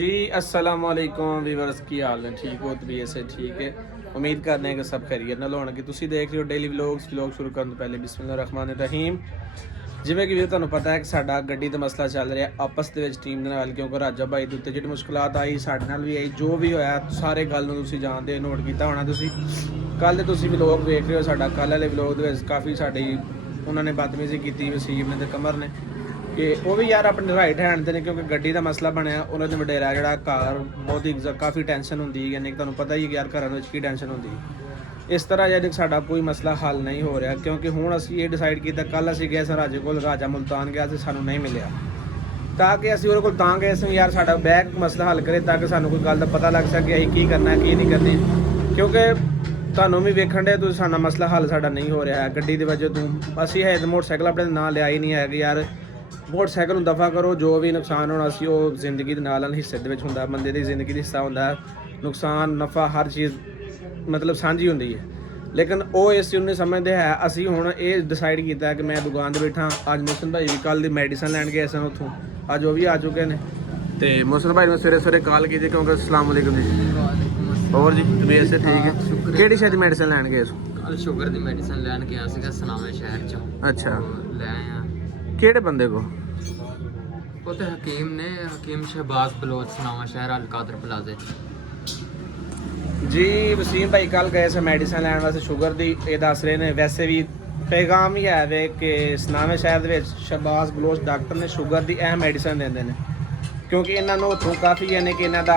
जी अस्सलाम वालेकुम ਵੀਵਰਸ ਕੀ ਹਾਲ ਨੇ ਠੀਕ ਹੋ ਤਬੀਅਤ ਸੇ ਠੀਕ ਹੈ ਉਮੀਦ ਕਰਦੇ ਹਾਂ ਕਿ ਸਭ ਖੈਰੀਅਤ ਨਾਲ ਹੋਣਗੇ। ਤੁਸੀਂ ਦੇਖ ਰਹੇ ਹੋ ਡੇਲੀ ਵਲੌਗ ਸ਼ੁਰੂ ਕਰਨ ਤੋਂ ਪਹਿਲੇ ਬਿਸਮਿਲ੍ਲਾਹਿਰ ਰਹਿਮਾਨਿਰ ਰਹੀਮ। ਜਿਵੇਂ ਕਿ ਵੀ ਤੁਹਾਨੂੰ ਪਤਾ ਹੈ ਕਿ ਸਾਡਾ ਗੱਡੀ ਦਾ ਮਸਲਾ ਚੱਲ ਰਿਹਾ ਆਪਸ ਦੇ ਵਿੱਚ ਟੀਮ ਦੇ ਨਾਲ, ਕਿਉਂਕਿ ਰਾਜਾ ਭਾਈ ਦੇ ਉੱਤੇ ਜਿਹੜੀ ਮੁਸ਼ਕਲਾਤ ਆਈ ਸਾਡੇ ਨਾਲ ਵੀ ਆਈ। ਜੋ ਵੀ ਹੋਇਆ ਸਾਰੇ ਗੱਲ ਨੂੰ ਤੁਸੀਂ ਜਾਣਦੇ ਨੋਟ ਕੀਤਾ ਹੋਣਾ। ਤੁਸੀਂ ਕੱਲ੍ਹ ਦੇ ਤੁਸੀਂ ਵਲੌਗ ਵੇਖ ਰਹੇ ਹੋ। ਸਾਡਾ ਕੱਲ੍ਹ ਵਾਲੇ ਵਲੌਗ ਦੇ ਵਿੱਚ ਕਾਫੀ ਸਾਡੀ ਉਹਨਾਂ ਨੇ ਬਦਤਮੀਜ਼ੀ ਕੀਤੀ ਵਸੀਮ ਨੇ ਤੇ ਕਮਰ ਨੇ ਕਿ ਉਹ ਵੀ ਯਾਰ ਆਪਣੇ ਰਾਈਟ ਹੈਂਡ ਤੇ ਨੇ, ਕਿਉਂਕਿ ਗੱਡੀ ਦਾ ਮਸਲਾ ਬਣਿਆ ਉਹਨਾਂ ਦੇ ਵਡੇਰਾ ਜਿਹੜਾ ਘਰ ਬਹੁਤ ਹੀ ਕਾਫੀ ਟੈਨਸ਼ਨ ਹੁੰਦੀ ਹੈ। ਯਾਨੀ ਤੁਹਾਨੂੰ ਪਤਾ ਹੀ ਹੈ ਯਾਰ ਘਰਾਂ ਵਿੱਚ ਕੀ ਟੈਨਸ਼ਨ ਹੁੰਦੀ ਹੈ। ਇਸ ਤਰ੍ਹਾਂ ਯਾਨੀ ਸਾਡਾ ਕੋਈ ਮਸਲਾ ਹੱਲ ਨਹੀਂ ਹੋ ਰਿਹਾ, ਕਿਉਂਕਿ ਹੁਣ ਅਸੀਂ ਇਹ ਡਿਸਾਈਡ ਕੀਤਾ। ਕੱਲ੍ਹ ਅਸੀਂ ਗਏ ਸਾਂ ਰਾਜੇ ਕੋਲ, ਰਾਜਾ ਮੁਲਤਾਨ ਗਿਆ ਸੀ, ਸਾਨੂੰ ਨਹੀਂ ਮਿਲਿਆ ਤਾਂ ਕਿ ਅਸੀਂ ਉਹਦੇ ਕੋਲ ਤਾਂ ਗਏ ਸੀ ਯਾਰ ਸਾਡਾ ਬੈਕ ਮਸਲਾ ਹੱਲ ਕਰੇ ਤਾਂ ਕਿ ਸਾਨੂੰ ਕੋਈ ਗੱਲ ਦਾ ਪਤਾ ਲੱਗ ਸਕੇ ਅਸੀਂ ਕੀ ਕਰਨਾ ਕੀ ਨਹੀਂ ਕਰਨੀ। ਕਿਉਂਕਿ ਤੁਹਾਨੂੰ ਵੀ ਵੇਖਣ ਦੇ ਤੁਸੀਂ ਸਾਡਾ ਮਸਲਾ ਹੱਲ ਸਾਡਾ ਨਹੀਂ ਹੋ ਰਿਹਾ ਹੈ ਗੱਡੀ ਦੇ ਵਜ੍ਹਾ ਤੋਂ। ਅਸੀਂ ਹੈ ਮੋਟਰਸਾਈਕਲ ਆਪਣੇ ਨਾਂ ਲਿਆ ਹੀ ਨਹੀਂ ਹੈ ਕਿ ਯਾਰ ਮੋਟਰਸਾਈਕਲ ਨੂੰ ਦਫਾ ਕਰੋ, ਜੋ ਵੀ ਨੁਕਸਾਨ ਹੋਣਾ ਸੀ ਉਹ ਜ਼ਿੰਦਗੀ ਦੇ ਨਾਲ ਹਿੱਸੇ ਦੇ ਵਿੱਚ ਹੁੰਦਾ, ਬੰਦੇ ਦੀ ਜ਼ਿੰਦਗੀ ਦਾ ਹਿੱਸਾ ਹੁੰਦਾ। ਨੁਕਸਾਨ ਨਫਾ ਹਰ ਚੀਜ਼ ਮਤਲਬ ਸਾਂਝੀ ਹੁੰਦੀ ਹੈ, ਲੇਕਿਨ ਉਹ ਇਸ ਚੀਜ਼ ਨੂੰ ਸਮਝਦੇ ਹੈ। ਅਸੀਂ ਹੁਣ ਇਹ ਡਿਸਾਈਡ ਕੀਤਾ ਕਿ ਮੈਂ ਦੁਕਾਨ 'ਤੇ ਬੈਠਾ। ਅੱਜ ਮੋਹਸਨ ਭਾਈ ਵੀ ਕੱਲ੍ਹ ਦੀ ਮੈਡੀਸਨ ਲੈਣ ਗਏ ਸਨ ਉੱਥੋਂ, ਅੱਜ ਉਹ ਵੀ ਆ ਚੁੱਕੇ ਨੇ ਤੇ ਮੋਹਸਨ ਭਾਈ ਨੂੰ ਸਵੇਰੇ ਕਾਲ ਕੀਤੀ ਕਿਉਂਕਿ ਅਸਲਾਮ ਵਾਲੇਕੁਮ ਜੀ। ਹੋਰ ਜੀ ਤਬੀਅਤ ਸੇ ਠੀਕ ਹੈ? ਕਿਹੜੀ ਸ਼ਾਇਦ ਮੈਡੀਸਨ ਲੈਣ ਗਏ ਸੋ? ਕੱਲ ਸ਼ੂਗਰ ਦੀ ਮੈਡੀਸਨ ਲੈਣ ਗਿਆ ਸੀਗਾ ਸਨਾਮੇ ਸ਼ਹਿਰ ਚੋਂ। ਅੱਛਾ, ਲੈ ਆਇਆ। ਕਿਹੜੇ ਬੰਦੇ ਕੋ? ਉਹ ਤੇ ਹਕੀਮ ਸ਼ਹਿਬਾਜ਼ ਬਲੋਚ ਸਨਾਮਾ ਸ਼ਹਿਰ ਅਲਕਾਦਰ ਪਲਾਜ਼ੇ ਜੀ। ਵਸੀਮ ਭਾਈ ਕੱਲ ਗਏ ਸੀ ਮੈਡੀਸਨ ਲੈਣ ਵਾਸਤੇ ਸ਼ੂਗਰ ਦੀ। ਇਹ ਦੱਸ ਰਹੇ ਨੇ ਵੈਸੇ ਵੀ ਪੈਗਾਮ ਹੀ ਹੈ ਵੇ ਕਿ ਸਨਾਮੇ ਸ਼ਹਿਰ ਦੇ ਵਿੱਚ ਸ਼ਹਿਬਾਜ਼ ਬਲੋਚ ਡਾਕਟਰ ਨੇ ਸ਼ੂਗਰ ਦੀ ਅਹਿਮ ਮੈਡੀਸਨ ਦਿੰਦੇ ਨੇ, ਕਿਉਂਕਿ ਇਹਨਾਂ ਨੂੰ ਉੱਥੋਂ ਕਾਫੀ ਯਾਨੀ ਕਿ ਇਹਨਾਂ ਦਾ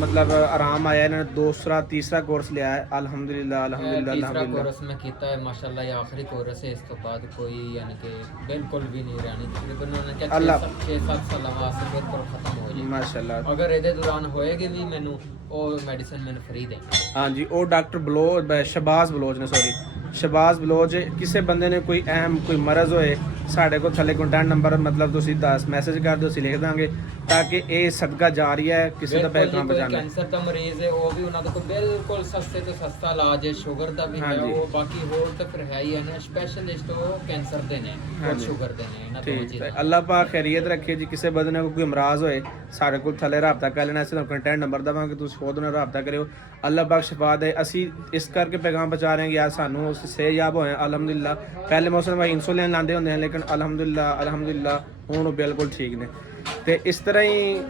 ਮਤਲਬ ਆਰਾਮ ਆਇਆ। ਇਹਨਾਂ ਨੇ ਦੂਸਰਾ ਤੀਸਰਾ ਕੋਰਸ ਲਿਆ ਹੈ ਅਲਹਮਦੁਲਿਲਾ ਤੀਸਰਾ ਕੋਰਸ ਮੈਂ ਕੀਤਾ ਹੈ ਮਾਸ਼ਾਅੱਲਾ। ਇਹ ਆਖਰੀ ਕੋਰਸ ਹੈ, ਇਸ ਤੋਂ ਬਾਅਦ ਕੋਈ ਯਾਨੀ ਕਿ ਬਿਲਕੁਲ ਵੀ ਨਹੀਂ ਰਹਿਣੀ। ਤਕਰੀਬਨ ਉਹਨਾਂ ਨੇ ਕਿਹਾ 6-7 ਸਾਲਾਂ ਵਾਸਤੇ ਬਿਲਕੁਲ ਖਤਮ ਹੋ ਜਾਏ ਮਾਸ਼ਾਅੱਲਾ। ਅਗਰ ਇਹਦੇ ਦੌਰਾਨ ਹੋਏਗੀ ਵੀ ਮੈਨੂੰ ਉਹ ਮੈਡੀਸਨ ਮੈਨੂੰ ਫ੍ਰੀ ਦੇ। ਹਾਂਜੀ, ਉਹ ਡਾਕਟਰ ਸ਼ਹਿਬਾਜ਼ ਬਲੋਚ ਕਿਸੇ ਬੰਦੇ ਨੇ ਕੋਈ ਅਹਿਮ ਕੋਈ ਮਰਜ਼ ਹੋਏ ਸਾਡੇ ਕੋਲ ਥੱਲੇ ਕੰਟੈਕਟ ਨੰਬਰ ਮਤਲਬ ਤੁਸੀਂ 10 ਮੈਸੇਜ ਕਰ ਦਿਓ, ਅਸੀਂ ਲਿਖ ਦਾਂਗੇ ਤਾਂ ਕਿ ਇਹ ਸਦਕਾ ਜਾਰੀ ਹੈ ਕਿਸੇ ਦਾ ਪੈਸਾ ਬਚਾਉਣਾ। ਕੈਂਸਰ ਦਾ ਮਰੀਜ਼ ਹੈ ਉਹ ਵੀ ਉਹਨਾਂ ਕੋਲ ਬਿਲਕੁਲ ਸਸਤੇ ਤੋਂ ਸਸਤਾ ਇਲਾਜ ਹੈ। ਸ਼ੂਗਰ ਦਾ ਵੀ ਹੈ ਉਹ, ਬਾਕੀ ਹੋਰ ਤਾਂ ਫਿਰ ਹੈ ਹੀ ਹੈ ਨਾ ਸਪੈਸ਼ਲਿਸਟ ਉਹ ਕੈਂਸਰ ਦੇ ਨੇ ਔਰ ਸ਼ੂਗਰ ਦੇ ਨੇ। ਇਹਨਾਂ ਦੋ ਚੀਜ਼ਾਂ ਅੱਲਾਹ ਪਾਕ ਖੈਰੀਅਤ ਰੱਖੇ ਜੀ। ਕਿਸੇ ਬੰਦੇ ਨੇ ਕੋਈ ਅਮਰਾਜ਼ ਹੋਏ ਸਾਡੇ ਕੋਲ ਥੱਲੇ ਰਾਬਤਾ ਕਰ ਲੈਣਾ, ਅਸੀਂ ਤੁਹਾਨੂੰ ਕੰਟੈਕਟ ਨੰਬਰ ਦੇਵਾਂਗੇ, ਤੁਸੀਂ ਖੁਦ ਨਾਲ ਰਾਬਤਾ ਕਰਿਓ। ਅੱਲਾਹ ਪਾਕ ਸ਼ਿਫਾ ਦੇ। ਅਸੀਂ ਇਸ ਕਰਕੇ ਪੈਗਾਮ ਪਹੁੰਚਾ ਰਹੇ ਹਾਂ ਯਾਰ ਸਾਨੂੰ ਉਸ ਸੇਹਯਾਬ ਹੋਏ ਅਲਹਮਦੁਲਿਲਾ। ਪਹਿਲੇ ਮੌਸਮ ਭਾਈ ਇਨਸੂਲਿਨ ਲਾਉਂਦੇ ਹੁੰਦੇ ਹਨ, ਲੇਕਿਨ ਅਲਹਮਦੁਲਿਲਾ ਹੁਣ ਉਹ ਬਿਲਕੁਲ ਠੀਕ ਨੇ। ਤੇ ਇਸ ਤਰ੍ਹਾਂ ਹੀ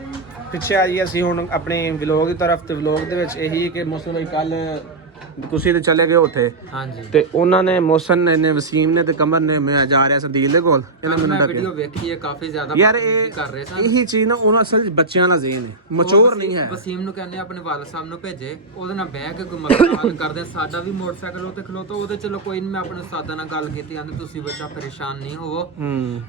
ਪਿੱਛੇ ਆਈਏ ਅਸੀਂ ਹੁਣ ਆਪਣੇ ਵਲੌਗ ਦੀ ਤਰਫ। ਤੇ ਵਲੌਗ ਦੇ ਵਿੱਚ ਇਹੀ ਕਿ ਮੌਸਮ ਭਾਈ ਕੱਲ ਤੁਸੀਂ ਤੇ ਚਲੇ ਗਏ ਉੱਥੇ। ਹਾਂਜੀ, ਤੇ ਉਹਨਾਂ ਨੇ ਮੋਹਸਨ ਨੇ ਵਸੀਮ ਨੇ ਤੇ ਕਮਰ ਨੇ ਮੈਂ ਜਾ ਰਿਹਾ ਸੰਦੀਲ ਦੇ ਕੋਲ। ਇਹਨਾਂ ਮੈਨੂੰ ਵੀਡੀਓ ਵੇਖੀ ਹੈ ਕਾਫੀ ਜ਼ਿਆਦਾ ਯਾਰ ਇਹ ਕਰ ਰਹੇ ਸਨ। ਇਹੀ ਚੀਜ਼ ਨਾ ਉਹਨਾਂ ਅਸਲ ਬੱਚਿਆਂ ਦਾ ਜ਼ੇਨ ਹੈ, ਮੈਚੁਰ ਨਹੀਂ ਹੈ। ਵਸੀਮ ਨੂੰ ਕਹਿੰਦੇ ਆਪਣੇ ਵਾਲਦ ਸਾਹਿਬ ਨੂੰ ਭੇਜੇ, ਉਹਦੇ ਨਾਲ ਬਹਿ ਕੇ ਕੋਈ ਮਸਲਾ ਹੱਲ ਕਰਦੇ। ਸਾਡਾ ਵੀ ਮੋਟਰਸਾਈਕਲ ਉੱਤੇ ਖਲੋਤਾ ਉਹਦੇ ਚਲੋ ਕੋਈ ਨਹੀਂ। ਮੈਂ ਆਪਣੇ ਉਸਤਾਦਾਂ ਨਾਲ ਗੱਲ ਕੀਤੀ, ਆਂਦੇ ਤੁਸੀਂ ਬੱਚਾ ਪਰੇਸ਼ਾਨ ਨਹੀਂ ਹੋਵੋ,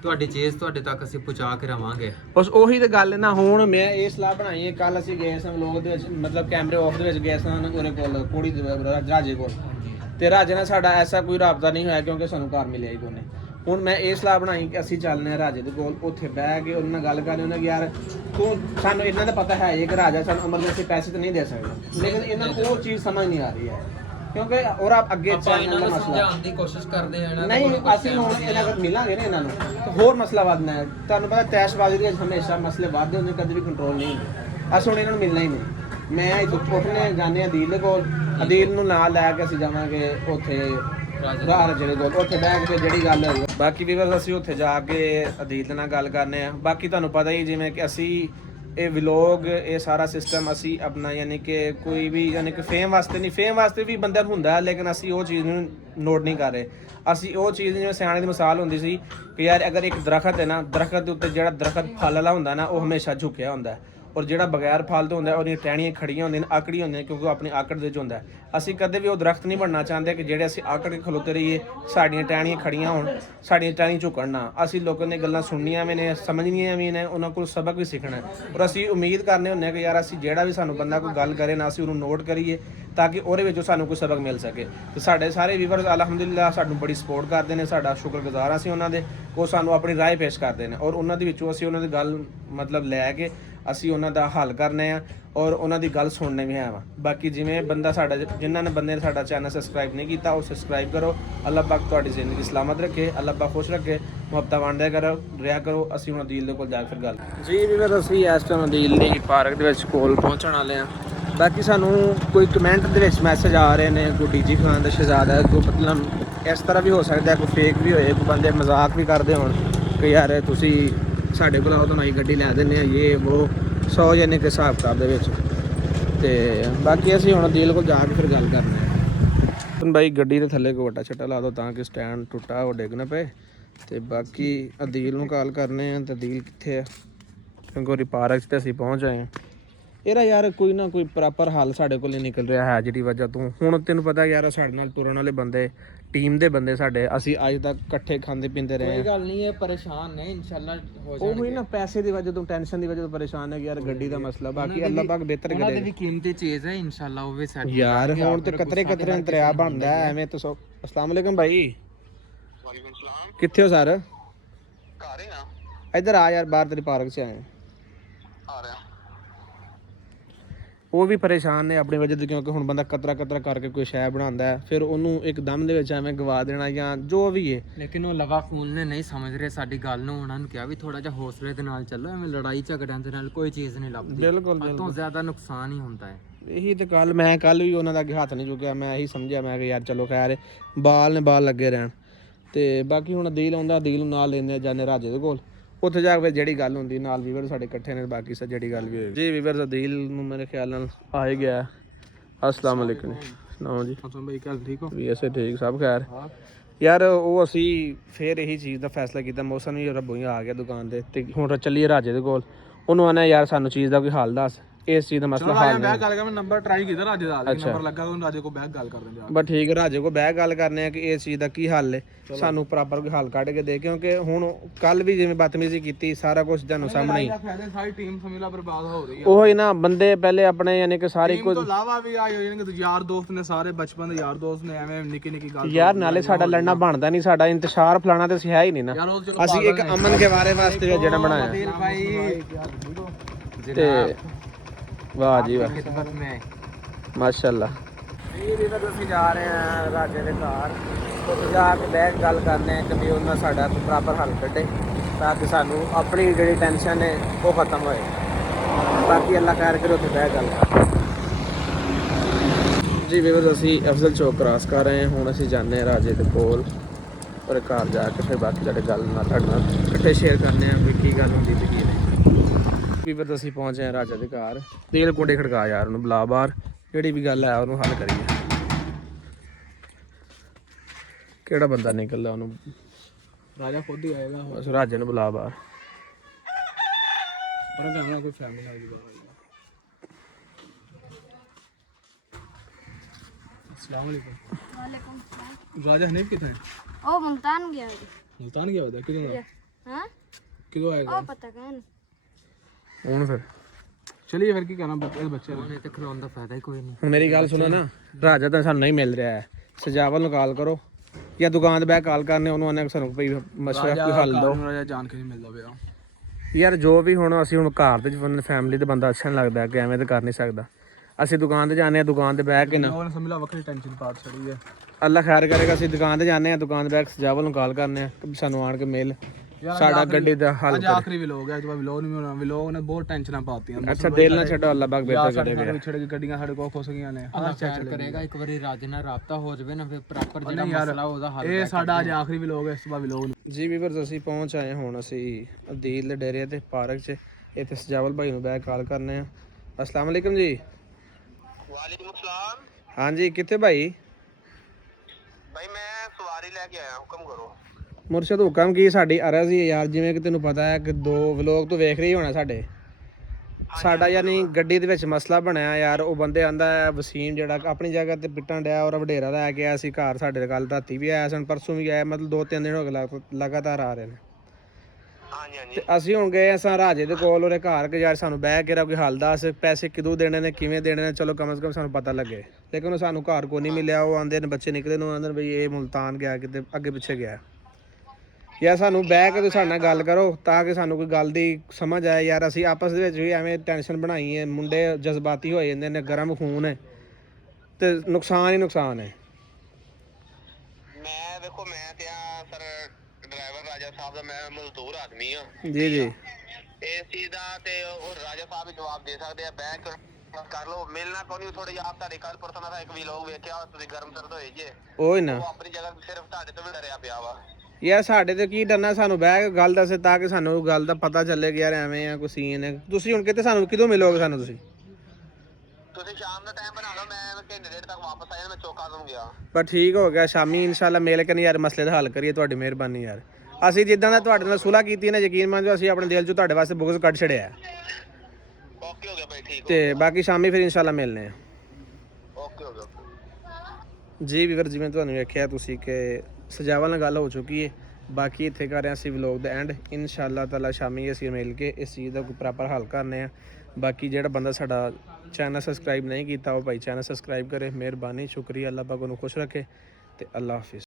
ਤੁਹਾਡੀ ਚੀਜ਼ ਤੁਹਾਡੇ ਤੱਕ ਅਸੀਂ ਪਹੁੰਚਾ ਕੇ ਰਵਾਂਗੇ। ਬਸ ਉਹੀ ਤੇ ਗੱਲ ਹੈ ਨਾ। ਹੁਣ ਮੈਂ ਇਹ ਸਲਾਹ ਬਣਾਈ ਹੈ, ਕੱਲ ਅਸੀਂ ਗਏ ਸਾਂ ਵਲੌਗ ਦੇ ਵਿੱਚ ਮਤਲਬ ਕੈਮਰੇ ਆਫ ਦੇ ਵਿੱਚ ਗਏ ਸਾਂ ਉਹਦੇ ਕੋਲ ਕੁੜੀ ਦੇ ਰਾਜੇ ਕੋਲ। ਤੇ ਰਾਜੇ ਨਾਲ ਸਾਡਾ ਐਸਾ ਕੋਈ ਰਾਬਤਾ ਨਹੀਂ ਹੋਇਆ ਕਿਉਂਕਿ ਸਾਨੂੰ ਘਰ ਮਿਲਿਆ ਹੀ ਕੋਨੇ। ਹੁਣ ਮੈਂ ਇਹ ਸਲਾਹ ਬਣਾਈ ਕਿ ਅਸੀਂ ਚੱਲਨੇ ਆ ਰਾਜੇ ਦੇ ਕੋਲ, ਉੱਥੇ ਬਹਿ ਕੇ ਉਹਨਾਂ ਨਾਲ ਗੱਲ ਕਰਨੀ। ਉਹਨਾਂ ਯਾਰ ਤੂੰ ਸਾਨੂੰ ਇਹਨਾਂ ਦਾ ਪਤਾ ਹੈ ਕਿ ਰਾਜਾ ਸਾਨੂੰ ਐਮਰਜੈਂਸੀ ਪੈਸੇ ਤਾਂ ਨਹੀਂ ਦੇ ਸਕਦਾ, ਲੇਕਿਨ ਇਹਨਾਂ ਨੂੰ ਉਹ ਚੀਜ਼ ਸਮਝ ਨਹੀਂ ਆ ਰਹੀ ਹੈ ਕਿਉਂਕਿ ਔਰ ਆਪ ਅੱਗੇ ਇਹਨਾਂ ਨੂੰ ਸਮਝਾਉਣ ਦੀ ਕੋਸ਼ਿਸ਼ ਕਰਦੇ ਆ। ਨਹੀਂ ਅਸੀਂ ਹੁਣ ਇਹਨਾਂ ਕੋਲ ਮਿਲਾਂਗੇ ਨਾ ਇਹਨਾਂ ਨੂੰ ਤਾਂ ਹੋਰ ਮਸਲਾ ਵੱਧਣਾ ਹੈ। ਤੁਹਾਨੂੰ ਪਤਾ ਤੈਸ਼ਬਾਜ਼ੀ ਦੇ ਹਮੇਸ਼ਾ ਮਸਲੇ ਵੱਧਦੇ ਹੁੰਦੇ, ਕਦੇ ਵੀ ਕੰਟਰੋਲ ਨਹੀਂ ਹੁੰਦੇ। ਅਸੀਂ ਹੁਣ ਇਹਨਾਂ ਨੂੰ ਮਿਲਣਾ ਹੀ ਨਹੀਂ। ਮੈਂ ਉੱਠਣੇ ਜਾਂਦੇ ਅਦੀਲ ਦੇ ਕੋਲ, ਅਦੀਲ ਨੂੰ ਨਾਲ ਲੈ ਕੇ ਅਸੀਂ ਜਾਵਾਂਗੇ ਉੱਥੇ ਰਾਜੇ ਦੇ ਕੋਲ, ਉੱਥੇ ਬਹਿ ਕੇ ਜਿਹੜੀ ਗੱਲ ਹੋਈ। ਬਾਕੀ ਵੀ ਬਸ ਅਸੀਂ ਉੱਥੇ ਜਾ ਕੇ ਅਦੀਲ ਦੇ ਨਾਲ ਗੱਲ ਕਰਨੇ ਆ। ਬਾਕੀ ਤੁਹਾਨੂੰ ਪਤਾ ਹੀ ਜਿਵੇਂ ਕਿ ਅਸੀਂ ਇਹ ਵਲੌਗ ਇਹ ਸਾਰਾ ਸਿਸਟਮ ਅਸੀਂ ਆਪਣਾ ਯਾਨੀ ਕਿ ਕੋਈ ਵੀ ਯਾਨੀ ਕਿ ਫੇਮ ਵਾਸਤੇ ਨਹੀਂ, ਫੇਮ ਵਾਸਤੇ ਵੀ ਬੰਦਾ ਹੁੰਦਾ, ਲੇਕਿਨ ਅਸੀਂ ਉਹ ਚੀਜ਼ ਨੂੰ ਨੋਟ ਨਹੀਂ ਕਰ ਰਹੇ। ਅਸੀਂ ਉਹ ਚੀਜ਼ ਜਿਵੇਂ ਸਿਆਣੇ ਦੀ ਮਿਸਾਲ ਹੁੰਦੀ ਸੀ ਕਿ ਯਾਰ ਅਗਰ ਇੱਕ ਦਰਖਤ ਹੈ ਨਾ, ਦਰਖਤ ਦੇ ਉੱਤੇ ਜਿਹੜਾ ਦਰਖਤ ਫਲ ਵਾਲਾ ਹੁੰਦਾ ਨਾ ਉਹ ਹਮੇਸ਼ਾ ਝੁਕਿਆ ਹੁੰਦਾ, ਔਰ ਜਿਹੜਾ ਬਗੈਰ ਫਲ ਤੋਂ ਹੁੰਦਾ ਉਹਦੀਆਂ ਟਹਿਣੀਆਂ ਖੜੀਆਂ ਹੁੰਦੀਆਂ ਨੇ, ਆਕੜੀਆਂ ਹੁੰਦੀਆਂ, ਕਿਉਂਕਿ ਉਹ ਆਪਣੀ ਆਕੜ ਦੇ ਵਿੱਚ ਹੁੰਦਾ। ਅਸੀਂ ਕਦੇ ਵੀ ਉਹ ਦਰਖਤ ਨਹੀਂ ਬਣਨਾ ਚਾਹੁੰਦੇ ਕਿ ਜਿਹੜੇ ਅਸੀਂ ਆਕੜ ਕੇ ਖਲੋਤੇ ਰਹੀਏ, ਸਾਡੀਆਂ ਟਹਿਣੀਆਂ ਖੜੀਆਂ ਹੋਣ, ਸਾਡੀਆਂ ਟਹਿਣੀਆਂ ਝੁਕਣ ਨਾ। ਅਸੀਂ ਲੋਕਾਂ ਦੀਆਂ ਗੱਲਾਂ ਸੁਣਨੀਆਂ ਵੀ ਨੇ, ਸਮਝਣੀਆਂ ਵੀ ਨੇ, ਉਹਨਾਂ ਕੋਲ ਸਬਕ ਵੀ ਸਿੱਖਣਾ। ਔਰ ਅਸੀਂ ਉਮੀਦ ਕਰਨੇ ਹੁੰਦੇ ਹਾਂ ਕਿ ਯਾਰ ਅਸੀਂ ਜਿਹੜਾ ਵੀ ਸਾਨੂੰ ਬੰਦਾ ਕੋਈ ਗੱਲ ਕਰੇ ਨਾ ਅਸੀਂ ਉਹਨੂੰ ਨੋਟ ਕਰੀਏ ਤਾਂ ਕਿ ਉਹਦੇ ਵਿੱਚੋਂ ਸਾਨੂੰ ਕੋਈ ਸਬਕ ਮਿਲ ਸਕੇ। ਤੇ ਸਾਡੇ ਸਾਰੇ ਵੀਵਰਸ ਅਲਹਮਦੁਲਿਲਾ ਸਾਨੂੰ ਬੜੀ ਸਪੋਰਟ ਕਰਦੇ ਨੇ, ਸਾਡਾ ਸ਼ੁਕਰਗੁਜ਼ਾਰ ਅਸੀਂ ਉਹਨਾਂ ਦੇ। ਉਹ ਸਾਨੂੰ ਆਪਣੀ ਰਾਏ ਪੇਸ਼ ਕਰਦੇ ਨੇ ਔਰ ਉਹਨਾਂ ਦੇ ਵਿੱਚੋਂ ਅਸੀਂ ਉਹਨਾਂ ਦੀ ਗੱਲ ਮਤਲਬ ਲੈ ਕੇ ਅਸੀਂ ਉਹਨਾਂ ਦਾ ਹੱਲ ਕਰਨੇ ਆ। ਔਰ ਉਹਨਾਂ ਦੀ ਗੱਲ ਸੁਣਨੇ ਵੀ ਹੈ ਵਾ। ਬਾਕੀ ਜਿਵੇਂ ਬੰਦਾ ਸਾਡਾ ਜਿਨ੍ਹਾਂ ਨੇ ਬੰਦੇ ਨੇ ਸਾਡਾ ਚੈਨਲ ਸਬਸਕ੍ਰਾਈਬ ਨਹੀਂ ਕੀਤਾ ਉਹ ਸਬਸਕ੍ਰਾਈਬ ਕਰੋ। ਅੱਲਾਹ ਪਾਕ ਤੁਹਾਡੀ ਜ਼ਿੰਦਗੀ ਸਲਾਮਤ ਰੱਖੇ, ਅੱਲਾਹ ਪਾਕ ਖੁਸ਼ ਰੱਖੇ, ਮੁਹੱਬਤਾਂ ਵੰਡਿਆ ਕਰੋ ਰਿਹਾ ਕਰੋ। ਅਸੀਂ ਹੁਣ ਅਦੀਲ ਦੇ ਕੋਲ ਜਾ ਕੇ ਫਿਰ ਗੱਲ ਜੀ ਵੀਰ ਅਸੀਂ ਇਸ ਟਾਈਮ ਅਦੀਲ ਦੀ ਪਾਰਕ ਦੇ ਵਿੱਚ ਕੋਲ ਪਹੁੰਚਣ ਵਾਲੇ ਹਾਂ। ਬਾਕੀ ਸਾਨੂੰ ਕੋਈ ਕਮੈਂਟ ਦੇ ਵਿੱਚ ਮੈਸੇਜ ਆ ਰਹੇ ਨੇ ਕੋਈ ਡੀਜੀ ਖਾਨ ਦਾ ਸ਼ਹਿਜ਼ਾਦਾ, ਕੋਈ ਮਤਲਬ ਇਸ ਤਰ੍ਹਾਂ ਵੀ ਹੋ ਸਕਦਾ ਕੋਈ ਫੇਕ ਵੀ ਹੋਏ, ਕੋਈ ਬੰਦੇ ਮਜ਼ਾਕ ਵੀ ਕਰਦੇ ਹੋਣ ਕਿ ਯਾਰ ਤੁਸੀਂ ਸਾਡੇ ਕੋਲ ਆਓ ਤੁਹਾਨੂੰ ਅਸੀਂ ਗੱਡੀ ਲੈ ਦਿੰਦੇ ਹਾਂ ਇਹ ਉਹ 100 ਜਣੇ ਦੇ ਹਿਸਾਬ ਕਿਤਾਬ ਦੇ ਵਿੱਚ। ਤੇ ਬਾਕੀ ਅਸੀਂ ਹੁਣ ਅਦੀਲ ਕੋਲ ਜਾ ਕੇ ਫਿਰ ਗੱਲ ਕਰਨੀ ਹੈ। ਬਾਈ ਗੱਡੀ ਦੇ ਥੱਲੇ ਕੋਈ ਵੱਡਾ ਛੱਟਾ ਲਾ ਦਿਓ ਤਾਂ ਕਿ ਸਟੈਂਡ ਟੁੱਟਾ ਉਹ ਡਿੱਗ ਨਾ ਪਏ। ਤੇ ਬਾਕੀ ਅਦੀਲ ਨੂੰ ਕਾਲ ਕਰਨੇ ਆ ਤੇ ਅਦੀਲ ਕਿੱਥੇ ਆ ਕਿਉਂਕਿ ਪਾਰਕ 'ਚ ਤੇ ਅਸੀਂ ਪਹੁੰਚ ਆਏ ਹਾਂ। ਇਹਦਾ ਯਾਰ ਕੋਈ ਨਾ ਕੋਈ ਪ੍ਰੋਪਰ ਹੱਲ ਸਾਡੇ ਕੋਲ ਨਹੀਂ ਨਿਕਲ ਰਿਹਾ ਹੈ ਜਿਹੜੀ ਵਜ੍ਹਾ ਤੋਂ। ਹੁਣ ਤੈਨੂੰ ਪਤਾ ਯਾਰ ਸਾਡੇ ਨਾਲ ਤੁਰਨ ਵਾਲੇ ਬੰਦੇ ਟੀਮ ਦੇ ਬੰਦੇ ਸਾਡੇ ਅਸੀਂ ਅੱਜ ਤੱਕ ਇਕੱਠੇ ਖਾਂਦੇ ਪੀਂਦੇ ਰਹੇ। ਕੋਈ ਗੱਲ ਨਹੀਂ, ਇਹ ਪਰੇਸ਼ਾਨ ਨੇ ਇਨਸ਼ਾਅੱਲਾ ਹੋ ਜਾਣਗੇ। ਉਹ ਹੀ ਨਾ ਪੈਸੇ ਦੀ ਵਜ੍ਹਾ ਤੋਂ ਟੈਨਸ਼ਨ ਦੀ ਵਜ੍ਹਾ ਤੋਂ ਪਰੇਸ਼ਾਨ ਹੈ ਯਾਰ ਗੱਡੀ ਦਾ ਮਸਲਾ। ਬਾਕੀ ਅੱਲਾਹ ਪਾਕ ਬਿਹਤਰ ਕਰੇ। ਉਹਨਾਂ ਦੀ ਵੀ ਕੀਮਤੀ ਚੀਜ਼ ਹੈ ਇਨਸ਼ਾਅੱਲਾ ਉਹ ਵੀ ਸੈੱਟ ਯਾਰ ਹੁਣ ਤੇ ਕਤਰੇ ਕਤਰੇ ਦਰਿਆ ਬਣਦਾ ਐਵੇਂ ਤਾਂ। ਅਸਲਾਮ ਵਾਲੇਕਮ ਭਾਈ। ਵਾਲੇਕੁਮ ਸਲਾਮ। ਕਿੱਥੇ ਹੋ ਸਰ? ਘਰ ਹੀ ਨਾ। ਇੱਧਰ ਆ ਯਾਰ ਬਾਹਰ ਤੇਰੀ ਪਾਰਕ 'ਚ ਆਏ ਆ ਰਿਹਾ। ਉਹ ਵੀ ਪਰੇਸ਼ਾਨ ਨੇ ਆਪਣੀ ਵਜ੍ਹਾ ਤੋਂ ਕਿਉਂਕਿ ਹੁਣ ਬੰਦਾ ਕਤਰਾ ਕਤਰਾ ਕਰਕੇ ਕੋਈ ਸ਼ੈ ਬਣਾਉਂਦਾ ਹੈ ਫਿਰ ਉਹਨੂੰ ਇੱਕਦਮ ਦੇ ਵਿੱਚ ਐਵੇਂ ਗਵਾ ਦੇਣਾ ਜਾਂ ਜੋ ਵੀ ਹੈ। ਲੇਕਿਨ ਉਹ ਲਵਾ ਫੂਲ ਨੇ ਨਹੀਂ ਸਮਝ ਰਹੇ ਸਾਡੀ ਗੱਲ ਨੂੰ। ਉਹਨਾਂ ਨੂੰ ਕਿਹਾ ਵੀ ਥੋੜਾ ਜਿਹਾ ਹੌਸਲੇ ਦੇ ਨਾਲ ਚੱਲੋ, ਐਵੇਂ ਲੜਾਈ ਝਗੜਿਆਂ ਦੇ ਨਾਲ ਕੋਈ ਚੀਜ਼ ਨਹੀਂ ਲੱਭਦੀ। ਬਿਲਕੁਲ ਤੋਂ ਜ਼ਿਆਦਾ ਨੁਕਸਾਨ ਹੀ ਹੁੰਦਾ ਹੈ। ਇਹੀ ਤੇ ਕੱਲ ਮੈਂ ਵੀ ਉਹਨਾਂ ਦਾ ਅੱਗੇ ਹੱਥ ਨਹੀਂ ਚੁੱਕਿਆ। ਮੈਂ ਇਹੀ ਸਮਝਿਆ ਮੈਂ ਕਿ ਯਾਰ ਚਲੋ ਖੈਰ ਬਾਲ ਨੇ ਬਾਲ ਲੱਗੇ ਰਹਿਣ। ਤੇ ਬਾਕੀ ਹੁਣ ਅਦੀਲ ਆਉਂਦਾ, ਅਦੀਲ ਨੂੰ ਨਾਲ ਲੈਂਦੇ ਜਾਂਦੇ ਰਾਜੇ ਦੇ ਕੋਲ। ਉੱਥੇ ਜਾ ਕੇ ਜਿਹੜੀ ਗੱਲ ਹੁੰਦੀ ਨਾਲ ਵੀਵਰ ਸਾਡੇ ਇਕੱਠੇ ਨੇ ਬਾਕੀ ਸਭ ਜਿਹੜੀ ਗੱਲ ਵੀ ਹੋਈ ਜੀ ਵੀਵਰ ਅਦੀਲ ਨੂੰ ਮੇਰੇ ਖਿਆਲ ਨਾਲ ਆ ਹੀ ਗਿਆ। ਅਸਲਾਮ ਵਾਲੇਕੁਮ। ਸੁਣਾਓ ਜੀ ਭਾਈ ਕੱਲ ਠੀਕ ਹੋ? ਵੀ ਅਸੀਂ ਠੀਕ ਸਭ ਖੈਰ। ਯਾਰ ਉਹ ਅਸੀਂ ਫਿਰ ਇਹੀ ਚੀਜ਼ ਦਾ ਫੈਸਲਾ ਕੀਤਾ। ਮੌਸਮ ਵੀ ਰੱਬੋਂ ਹੀ ਆ ਗਿਆ ਦੁਕਾਨ ਤੇ ਤੇ ਹੁਣ ਚੱਲੀਏ ਰਾਜੇ ਦੇ ਕੋਲ। ਉਹਨੂੰ ਆਣਾ ਯਾਰ ਸਾਨੂੰ ਚੀਜ਼ ਦਾ ਕੋਈ ਹੱਲ ਦੱਸ, ਇਸ ਚੀਜ਼ ਦਾ ਮਸਲਾ ਹੱਲ ਨਹੀਂ। ਗੱਲ ਕਰ ਮੈਂ ਨੰਬਰ ਟਰਾਈ ਕੀਤਾ ਰਾਜੇ ਦਾ, ਨੰਬਰ ਲੱਗਾ ਉਹਨੂੰ ਰਾਜੇ ਕੋਲ ਬੈਕ ਗੱਲ ਕਰ ਦਿੰਦੇ ਆ। ਬਸ ਠੀਕ ਹੈ ਰਾਜੇ ਕੋਲ ਬਹਿ ਗੱਲ ਕਰਨੇ ਆ ਕਿ ਇਸ ਚੀਜ਼ ਦਾ ਕੀ ਹੱਲ ਹੈ, ਸਾਨੂੰ ਪ੍ਰੋਪਰ ਕੋਈ ਹੱਲ ਕੱਢ ਕੇ ਦੇ। ਕਿਉਂਕਿ ਹੁਣ ਕੱਲ ਵੀ ਜਿਵੇਂ ਬਦਤਮੀਜ਼ੀ ਕੀਤੀ ਸਾਰਾ ਕੁਝ ਤੁਹਾਨੂੰ ਸਾਹਮਣੇ ਹੀ। ਸਾਰੀ ਟੀਮ ਸਮਝਲਾ ਬਰਬਾਦ ਹੋ ਰਹੀ ਹੈ। ਉਹ ਹੀ ਨਾ ਬੰਦੇ ਪਹਿਲੇ ਆਪਣੇ ਯਾਨੀ ਕਿ ਸਾਰੇ ਕੁਝ ਤੋਂ ਇਲਾਵਾ ਵੀ ਆਏ ਹੋਏ ਨੇ ਯਾਰ ਦੋਸਤ ਨੇ, ਸਾਰੇ ਬਚਪਨ ਦੇ ਯਾਰ ਦੋਸਤ ਨੇ। ਐਵੇਂ ਨਿੱਕੀ ਨਿੱਕੀ ਗੱਲ ਯਾਰ ਨਾਲੇ ਸਾਡਾ ਲੜਨਾ ਬਣਦਾ ਨਹੀਂ, ਸਾਡਾ ਇੰਤਸ਼ਾਰ ਫਲਾਣਾ ਤੇ ਅਸੀਂ ਹੈ ਹੀ ਨਹੀਂ ਨਾ। ਅਸੀਂ ਇੱਕ ਅਮਨ ਕੇ ਬਾਰੇ ਵਾਸਤੇ ਜਿਹੜਾ ਬਣਾਇਆ ਤੇ ਵਾਹ ਜੀ ਵਾਹ ਮਾਸ਼ਾਅੱਲਾ। ਇਹ ਵੀ ਤਾਂ ਅਸੀਂ ਜਾ ਰਹੇ ਹਾਂ ਰਾਜੇ ਦੇ ਘਰ। ਉੱਥੇ ਜਾ ਕੇ ਬਹਿ ਕੇ ਗੱਲ ਕਰਨੇ ਆ ਕਿ ਵੀ ਉਹਨਾਂ ਸਾਡਾ ਪ੍ਰੋਪਰ ਹੱਲ ਕੱਢੇ ਤਾਂ ਕਿ ਸਾਨੂੰ ਆਪਣੀ ਜਿਹੜੀ ਟੈਨਸ਼ਨ ਹੈ ਉਹ ਖਤਮ ਹੋਏ। ਬਾਕੀ ਅੱਲਾਹ ਖੈਰ ਕਰੇ ਉੱਥੇ ਬਹਿ ਗੱਲ ਕਰ ਜੀ। ਵੀਵਰ ਅਸੀਂ ਅਫਜ਼ਲ ਚੌਕ ਕ੍ਰਾਸ ਕਰ ਰਹੇ ਹਾਂ। ਹੁਣ ਅਸੀਂ ਜਾਂਦੇ ਹਾਂ ਰਾਜੇ ਦੇ ਕੋਲ ਪਰ ਘਰ ਜਾ ਕੇ ਫਿਰ ਬਾਕੀ ਸਾਡੇ ਗੱਲ ਨਾਲ ਤੁਹਾਡੇ ਨਾਲ ਇਕੱਠੇ ਸ਼ੇਅਰ ਕਰਨੇ ਆ ਵੀ ਕੀ ਗੱਲ ਹੁੰਦੀ ਪਈ ਹੈ। ਵੀਵਰ ਅਸੀਂ ਪਹੁੰਚੇ ਹਾਂ ਰਾਜੇ ਦੇ ਘਰ। ਤੇਲ ਕੋਡੇ ਖੜਕਾ ਯਾਰ ਉਹਨੂੰ ਬੁਲਾ ਬਾਹਰ, ਜਿਹੜੀ ਵੀ ਗੱਲ ਹੈ ਉਹਨੂੰ ਹੱਲ ਕਰੀਏ। ਕਿਹੜਾ ਬੰਦਾ ਨਿਕਲਦਾ ਉਹਨੂੰ ਰਾਜਾ ਖੁਦ ਹੀ ਆਏਗਾ। ਬਸ ਰਾਜੇ ਨੂੰ ਬੁਲਾ ਬਾਹਰ। ਪਰ ਕਹਿੰਦਾ ਕੋਈ ਫੈਮਿਲੀ ਨਾਲ ਦੀ ਗੱਲ। अस्सलाम वालेकुम। वालेकुम सलाम। राजा हनीफ किधर? ओ मुल्तान गया है। मुल्तान गया होता है किधर? हाँ किधर आएगा? ओ पता कौन ਹੁਣ ਫਿਰ चलिए फिर की करना बच्चे ਉਹਨੇ ਤੇ ਖਲੋਣ ਦਾ ਫਾਇਦਾ ਹੀ ਕੋਈ ਨਹੀਂ। ਹੁਣ ਮੇਰੀ ਗੱਲ ਸੁਣੋ ਨਾ, ਰਾਜਾ ਤਾਂ ਸਾਨੂੰ ਨਹੀਂ ਮਿਲ ਰਿਹਾ ਹੈ। ਸਜਾਵਲ ਨੂੰ ਕਾਲ ਕਰੋ ਜਾਂ ਦੁਕਾਨ ਤੇ ਬਹਿ ਕਾਲ ਕਰਨੇ ਉਹਨੂੰ ਆਨੇ ਸਾਨੂੰ ਕੋਈ ਮਸ਼ਵਰਾ ਕੋਈ ਹੱਲ ਦਿਓ। ਰਾਜਾ ਜਾਣ ਕੇ ਨਹੀਂ ਮਿਲਦਾ ਪਿਆ ਯਾਰ ਜੋ ਵੀ ਹੁਣ ਅਸੀਂ ਹੁਣ ਘਰ ਦੇ ਫੈਮਿਲੀ ਦੇ ਬੰਦਾ ਅੱਛਾ ਨਹੀਂ ਲੱਗਦਾ ਕਿ ਐਵੇਂ ਤਾਂ ਕਰ ਨਹੀਂ ਸਕਦਾ। ਅਸੀਂ ਦੁਕਾਨ ਤੇ ਜਾਂਦੇ ਹਾਂ, ਦੁਕਾਨ ਤੇ ਬਹਿ ਕੇ ਨਾ ਉਹਨੇ ਸਮਝਲਾ ਵੱਖਰੀ ਟੈਨਸ਼ਨ ਪਾ ਛੜੀ ਹੈ। ਅੱਲਾ ਖੈਰ ਕਰੇਗਾ। ਅਸੀਂ ਦੁਕਾਨ ਤੇ ਜਾਂਦੇ ਹਾਂ, ਦੁਕਾਨ ਤੇ ਬਹਿ ਕੇ ਸਜਾਵਲ ਨੂੰ ਕਾਲ ਕਰਨੇ ਆ ਕਿ ਸਾਨੂੰ ਆਣ ਕੇ ਮਿਲ ਸਾਡਾ ਗੱਡੀ ਦਾ ਹੱਲ ਅੱਜ ਕਰੇ। ਆਖਰੀ ਵਲੋਗ ਹੈ, ਅੱਜ ਵਲੋਗ ਨਹੀਂ ਹੋਣਾ। ਵਲੋਗ ਨੇ ਬਹੁਤ ਟੈਨਸ਼ਨਾਂ ਪਾਤੀਆਂ। ਅੱਛਾ ਦਿਲ ਨਾ ਛੱਡੋ, ਅੱਲਾ ਪਾਕ ਬਿਹਤਰ ਸਾਡੇ ਕਰੇਗਾ। ਵਿਛੜ ਗਈ ਗੱਡੀਆਂ ਸਾਡੇ ਕੋਲ ਖੁੱਸ ਗਈਆਂ ਨੇ। ਅੱਲਾਹ ਖੈਰ ਕਰੇਗਾ। ਇੱਕ ਵਾਰੀ ਰਾਜੇ ਨਾਲ ਰਾਬਤਾ ਹੋ ਜਾਵੇ ਨਾ ਫਿਰ ਪ੍ਰੋਪਰ ਜਿਹੜਾ ਯਾਰ, ਮਸਲਾ ਉਹਦਾ ਹੱਲ ਇਹ ਸਾਡਾ ਅੱਜ ਆਖਰੀ ਵਲੋਗ ਹੈ। ਇਸ ਤੋਂ ਬਾਅਦ ਵਲੋਗ ਜੀ ਵੀਵਰਸ ਅਸੀਂ ਪਹੁੰਚ ਆਏ ਹੁਣ ਅਸੀਂ ਅਦੀਲ ਦੇ ਡੇਰੇ ਤੇ ਪਾਰਕ 'ਚ। ਇੱਥੇ ਸਜਾਵਲ ਭਾਈ ਨੂੰ ਬਹਿ ਕਾਲ ਕਰਨੇ ਆ। ਅਸਲਾਮ ਵਾਲੇਕਮ ਜੀ। ਵਾਲੇਕੁਮ ਸਲਾਮ। ਹਾਂਜੀ ਕਿੱਥੇ ਭਾਈ? ਭਾਈ ਮੈਂ ਸਵਾਰੀ ਲੈ ਕੇ ਆਇਆ, ਹੁਕਮ ਕਰੋ। ਮੁਰਸ਼ਦ ਹੁਕਮ ਕੀ ਸਾਡੀ ਅਰਜ਼ ਹੀ ਹੈ ਯਾਰ, ਜਿਵੇਂ ਕਿ ਤੈਨੂੰ ਪਤਾ ਹੈ ਕਿ 2 ਵਲੋਗ ਤੋਂ ਵੇਖ ਰਹੀ ਹੋਣਾ ਸਾਡਾ ਯਾਨੀ ਗੱਡੀ ਦੇ ਵਿੱਚ ਮਸਲਾ ਬਣਿਆ ਯਾਰ। ਉਹ ਬੰਦੇ ਆਂਦਾ ਵਸੀਮ ਜਿਹੜਾ ਆਪਣੀ ਜਗ੍ਹਾ ਤੇ ਪਿੱਟਣ ਡਿਆ ਔਰ ਵਡੇਰਾ ਲੈ ਕੇ ਆਇਆ ਸੀ ਘਰ ਸਾਡੇ। ਕੱਲ ਰਾਤੀ ਵੀ ਆਇਆ ਸਨ, ਪਰਸੋਂ ਵੀ ਆਇਆ, ਮਤਲਬ 2-3 ਦਿਨ ਹੋ ਗਏ ਲਗਾਤਾਰ ਆ ਰਹੇ ਨੇ। ਤੇ ਅਸੀਂ ਹੁਣ ਗਏ ਸਾਂ ਰਾਜੇ ਦੇ ਕੋਲ ਉਹਦੇ ਘਰ ਕਿ ਯਾਰ ਸਾਨੂੰ ਬਹਿ ਕੇ ਕੋਈ ਹੱਲ ਦੱਸ, ਪੈਸੇ ਕਿਦੋਂ ਦੇਣੇ ਨੇ, ਕਿਵੇਂ ਦੇਣੇ ਨੇ, ਚਲੋ ਕਮ ਸੇ ਕਮ ਸਾਨੂੰ ਪਤਾ ਲੱਗੇ। ਲੇਕਿਨ ਉਹ ਸਾਨੂੰ ਘਰ ਕੋਈ ਨਹੀਂ ਮਿਲਿਆ। ਉਹ ਆਂਦੇ ਨੇ ਬੱਚੇ ਨਿਕਲੇ ਨੂੰ ਆਂਦੇ ਨੇ ਬਈ ਇਹ ਮੁਲਤਾਨ ਗਿਆ, ਕਿਤੇ ਅੱਗੇ ਪਿੱਛੇ ਗਿਆ। ਯਾਰ ਸਾਨੂੰ ਬਹਿ ਕੇ ਤੁਸੀਂ ਸਾਡੇ ਨਾਲ ਗੱਲ ਕਰੋ ਤਾਂ ਕਿ ਸਾਨੂੰ ਕੋਈ ਗੱਲ ਦੀ ਸਮਝ ਆਏ ਯਾਰ। ਅਸੀਂ ਆਪਸ ਦੇ ਵਿੱਚ ਵੀ ਐਵੇਂ ਟੈਨਸ਼ਨ ਬਣਾਈ ਹੈ, ਮੁੰਡੇ ਜਜ਼ਬਾਤੀ ਹੋ ਜਾਂਦੇ ਨੇ, ਗਰਮ ਖੂਨ ਹੈ ਤੇ ਨੁਕਸਾਨ ਹੀ ਨੁਕਸਾਨ ਹੈ। ਮੈਂ ਵੇਖੋ ਮੈਂ ਤੇ ਆ ਸਰ ਡਰਾਈਵਰ ਰਾਜਾ ਸਾਹਿਬ ਦਾ ਮੈਂ ਮਜ਼ਦੂਰ ਆਦਮੀ ਆ ਜੀ ਜੀ ਇਸ ਚੀਜ਼ ਦਾ ਤੇ ਉਹ ਰਾਜਾ ਸਾਹਿਬ ਹੀ ਜਵਾਬ ਦੇ ਸਕਦੇ ਆ। ਬੈਂਕ ਕਰ ਲਓ, ਮਿਲਣਾ ਕੋਈ ਨਹੀਂ। ਥੋੜੀ ਆਪ ਤੁਹਾਡੇ ਕੱਲ ਪਰਸੋਂ ਦਾ ਇੱਕ ਵੀ ਲੋਕ ਵੇਖਿਆ ਤੁਸੀਂ ਗਰਮ ਸਰਦ ਹੋਏ ਜੇ, ਉਹ ਹੀ ਨਾ ਉਹ ਆਪਣੀ ਜਗ੍ਹਾ ਸਿਰਫ ਤੁਹਾਡੇ ਤੋਂ ਵੀ ਡਰਿਆ ਪਿਆ ਵਾ। ਯਾਰ ਸਾਡੇ ਤੇ ਕੀ ਡਰਨਾ, ਸਾਨੂੰ ਬਹਿ ਕੇ ਗੱਲ ਦੱਸੇ ਤਾਂ ਕਿ ਸਾਨੂੰ ਗੱਲ ਦਾ ਪਤਾ ਚੱਲੇ ਕਿ ਯਾਰ ਐਵੇਂ ਆ ਕੋਈ ਸੀਨ ਹੈ। ਤੁਸੀਂ ਹੁਣ ਕਿਤੇ ਸਾਨੂੰ ਕਿਦੋਂ ਮਿਲੋਗੇ ਸਾਨੂੰ? ਤੁਸੀਂ ਸ਼ਾਮ ਦਾ ਟਾਈਮ ਬਣਾ ਲਓ, ਮੈਂ ਘੰਟੇ ਡੇਢ ਤੱਕ ਵਾਪਸ ਆ ਜਾਣਾ, ਮੈਂ ਚੌਕਾ ਤੋਂ ਗਿਆ। ਪਰ ਠੀਕ ਹੋ ਗਿਆ, ਸ਼ਾਮੀ ਇਨਸ਼ਾਅੱਲਾ ਮਿਲ ਕੇ ਯਾਰ ਮਸਲੇ ਦਾ ਹੱਲ ਕਰੀਏ। ਤੁਹਾਡੀ ਮਿਹਰਬਾਨੀ ਯਾਰ। ਅਸੀਂ ਜਿੱਦਾਂ ਦਾ ਤੁਹਾਡੇ ਨਾਲ ਸੁਲ੍ਹਾ ਕੀਤੀ ਨਾ, ਯਕੀਨ ਮੰਨੋ ਅਸੀਂ ਆਪਣੇ ਦਿਲ 'ਚੋਂ ਤੁਹਾਡੇ ਵਾਸਤੇ ਬੁਗਜ਼ ਕੱਢ ਛੜਿਆ। ਓਕੇ ਹੋ ਗਿਆ ਭਾਈ, ਠੀਕ ਤੇ ਬਾਕੀ ਸ਼ਾਮੀ ਫਿਰ ਇਨਸ਼ਾਅੱਲਾ ਮਿਲਨੇ ਆ। ਓਕੇ ਹੋ ਗਿਆ। ਜੀ ਵੀਰ, ਜਿਵੇਂ ਤੁਹਾਨੂੰ ਵੇਖਿਆ ਤੁਸੀਂ ਕਿ ਸਜਾਵਲ ਨਾਲ ਗੱਲ ਹੋ ਚੁੱਕੀ ਹੈ। ਬਾਕੀ ਇੱਥੇ ਕਰ ਰਹੇ ਹਾਂ ਅਸੀਂ ਵਲੋਗ ਦਾ ਐਂਡ। ਇਨਸ਼ਾਅੱਲਾ ਤਾਲਾ ਸ਼ਾਮੀ ਅਸੀਂ ਮਿਲ ਕੇ ਇਸ ਚੀਜ਼ ਦਾ ਕੋਈ ਪ੍ਰੋਪਰ ਹੱਲ ਕਰਨੇ ਆ। ਬਾਕੀ ਜਿਹੜਾ ਬੰਦਾ ਸਾਡਾ ਚੈਨਲ ਸਬਸਕ੍ਰਾਈਬ ਨਹੀਂ ਕੀਤਾ ਉਹ ਭਾਈ ਚੈਨਲ ਸਬਸਕ੍ਰਾਈਬ ਕਰੇ। ਮਿਹਰਬਾਨੀ, ਸ਼ੁਕਰੀਆ। ਅੱਲਾਹ ਪਾਕ ਨੂੰ ਖੁਸ਼ ਰੱਖੇ ਤੇ ਅੱਲਾਹ ਹਾਫਿਜ਼।